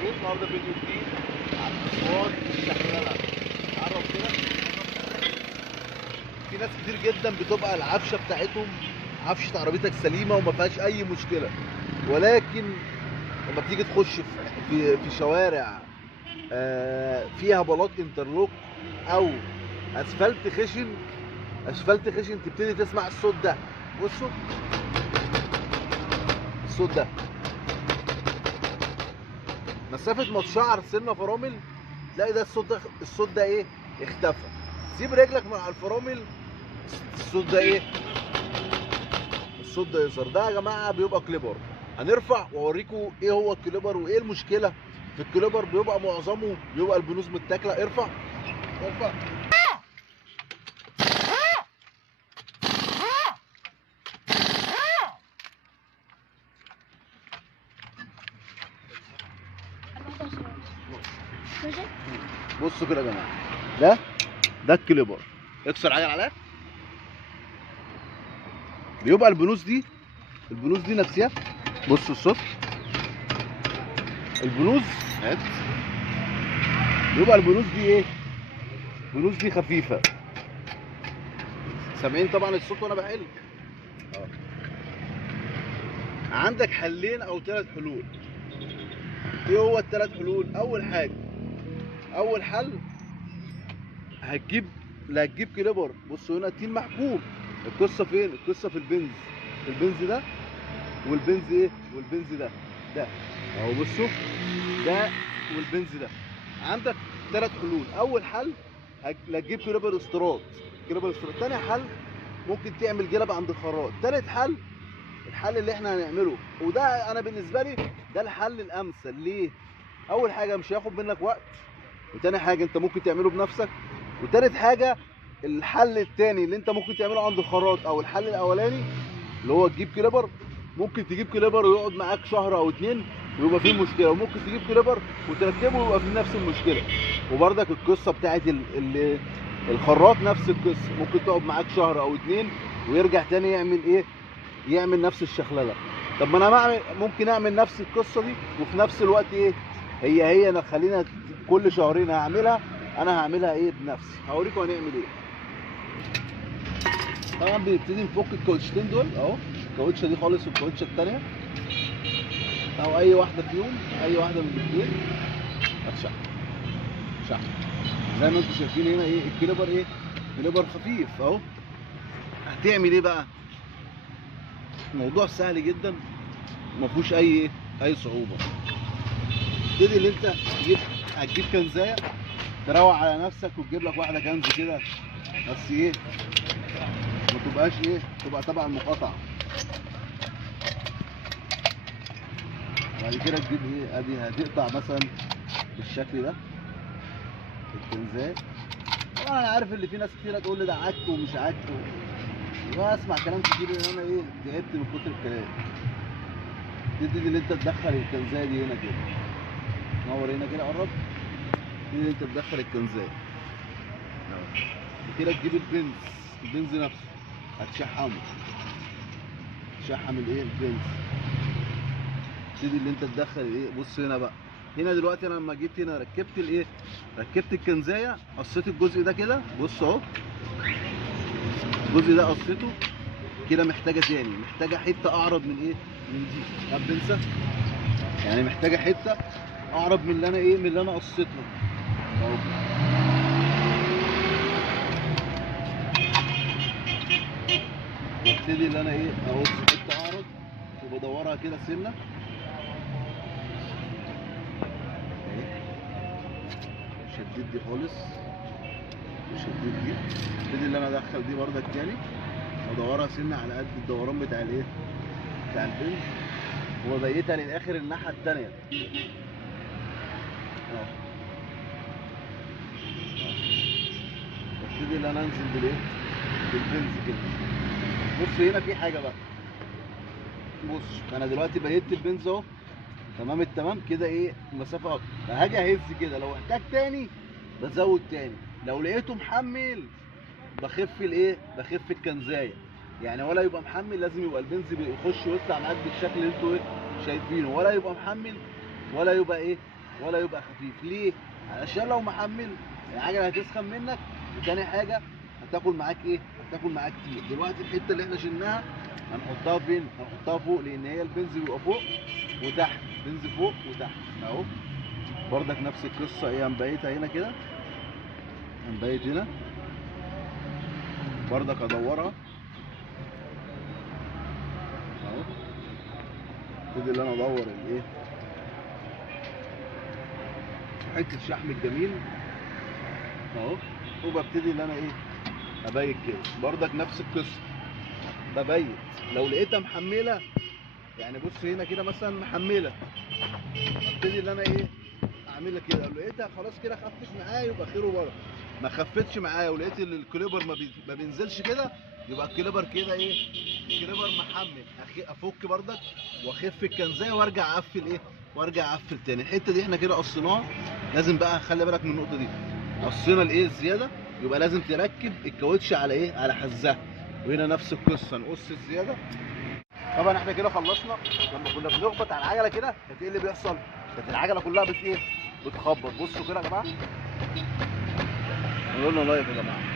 ايه النهارده فيديو جديد عن اصوات الشغاله. عرف كده. في ناس كتير جدا بتبقى العفشه بتاعتهم عفشه عربيتك سليمه وما فيهاش اي مشكله، ولكن لما بتيجي تخش في شوارع فيها بلاط انترلوك او اسفلت خشن تبتدي تسمع الصوت ده. بصوا الصوت ده، مسافه ما تشعر سنه فرامل تلاقي ده الصوت ده ايه؟ اختفى. سيب رجلك من على الفرامل، الصوت ده ايه؟ الصوت ده يظهر. ده يا جماعه بيبقى كليبر. هنرفع واوريكم ايه هو الكليبر وايه المشكله في الكليبر. بيبقى معظمه بيبقى البنوز متاكله. ارفع ارفع. بصوا كده يا جماعه، ده الكليبر. اكسر عجل عليه. بيبقى البنوز دي نفسها. بصوا الصوت البنوز هات. بيبقى البنوز دي ايه؟ البنوز دي خفيفه. سامعين طبعا الصوت وانا بحل. عندك حلين او 3 حلول. ايه هو ال3 حلول؟ اول حل هتجيب كليبر. بصوا هنا التين محكوم. القصه فين؟ القصه في البنز ده والبنز ايه؟ والبنز ده اهو. بصوا ده والبنز ده. عندك 3 حلول. اول حل هتجيب كليبر استيراد. تاني حل ممكن تعمل جلب عند الخراط. تالت حل الحل اللي احنا هنعمله، وده انا بالنسبه لي ده الحل الامثل. ليه؟ اول حاجه مش هياخد منك وقت، وتاني حاجه انت ممكن تعمله بنفسك، وتالت حاجه الحل التاني اللي انت ممكن تعمله عند الخراط او الحل الاولاني اللي هو تجيب كليبر. ممكن تجيب كليبر ويقعد معاك شهر او 2 ويبقى فيه مشكله، وممكن تجيب كليبر وتركبه ويبقى فيه نفس المشكله. وبرضك القصه بتاعت الخراط نفس القصه، ممكن تقعد معاك شهر او 2 ويرجع تاني يعمل ايه؟ يعمل نفس الشخلله. طب ما انا ممكن اعمل نفس القصه دي وفي نفس الوقت ايه؟ هي انا خلينا كل شهرين هعملها ايه بنفسي. هوريكم هنعمل ايه. طبعا بنبتدي نفك الكاوتشتين دول اهو. الكاوتشه دي خالص والكاوتشه الثانيه او اي واحده فيهم، اي واحده من الاثنين شحن زي ما انتم شايفين هنا. ايه الكليبر؟ ايه كليبر خفيف اهو. هتعمل ايه بقى؟ الموضوع سهل جدا، ما فيهوش اي صعوبه. تبتدي اللي انت هتجيب كنزايه تروق على نفسك وتجيب لك واحده كنز كده، بس ايه ما تبقاش ايه، تبقى تبع المقاطعه. بعد كده تجيب ايه؟ ادي هتقطع مثلا بالشكل ده الكنزايه. طبعا انا عارف اللي في ناس كتير هتقول لي ده عك ومش عك، واسمع كلام كتير ان انا ايه تعبت من كتر الكلام. تبتدي ان انت تدخل الكنزايه دي هنا كده، نور هنا كده قرب. تبتدي انت تدخل الكنزايه كده. تجيب البنز نفسه هتشحمه، تشحم الايه؟ البنز. تبتدي ان انت تدخل الايه؟ بص هنا بقى. هنا دلوقتي انا لما جيت هنا ركبت الكنزايه، قصيت الجزء ده كده. بص اهو الجزء ده قصيته كده. محتاجه حته اعرض من ايه؟ من دي. طب بنسى يعني محتاجه حته اعرض من اللي انا ايه؟ من اللي انا قصيتها اهو. ببتدي اللي انا ايه اهو حته اعرض وبدورها كده سنه. شديت دي خالص وشديت دي. ابتدي اللي انا ادخل دي بردك تاني وادورها سنه على قد الدوران بتاع الايه؟ بتاع البنز، وبيتها للاخر الناحيه التانيه اهو. ابتدي اللي انا انزل بالايه؟ بالبنز كده. بص هنا في حاجه بقى. بص انا دلوقتي بيت البنز اهو تمام التمام كده. ايه المسافه اكتر، هاجي اهز كده. لو احتاج تاني بزود تاني. لو لقيته محمل بخف الكنزايه. يعني ولا يبقى محمل، لازم يبقى البنز بيخش ويطلع معاك بالشكل اللي انتوا ايه شايفينه، ولا يبقى محمل ولا يبقى ايه ولا يبقى خفيف. ليه؟ علشان لو محمل العجله هتسخن منك، وتاني حاجه هتاكل معاك ايه؟ هتاكل معاك كتير. دلوقتي الحته اللي احنا شلناها هنحطها فين؟ هنحطها فوق، لان هي البنز بيبقى فوق وتحت، بنز فوق وتحت اهو. بردك نفس القصه ايه، هنبيتها هنا كده، هنبيت هنا بردك ادورها اهو. ابتدي ان انا ادور الايه، حته الشحم الجميل اهو، وببتدي ان انا ايه، ابيت كده. بردك نفس القصه ببيت. لو لقيتها محمله، يعني بص هنا كده مثلا محمله، ابتدي ان انا ايه، اعملها كده. لو لقيتها خلاص كده خفت معايا يبقى خير وبركه. ما خفتش معايا ولقيت الكليبر ما بينزلش كده، يبقى الكليبر كده ايه، الكليبر محمل. افك بردك واخف الكنزايه وارجع اقفل ايه، وارجع اقفل تاني. الحته دي احنا كده قصيناها. لازم بقى خلي بالك من النقطه دي، قصينا الايه الزياده، يبقى لازم تركب الكاوتش على ايه، على حزها. وهنا نفس القصه، نقص الزياده. طبعا احنا كده خلصنا. لما كنا بنخبط على العجله كده كانت ايه اللي بيحصل؟ كانت العجله كلها ايه، بتخبط. بصوا كده يا جماعه، نقول له لايف يا جماعه.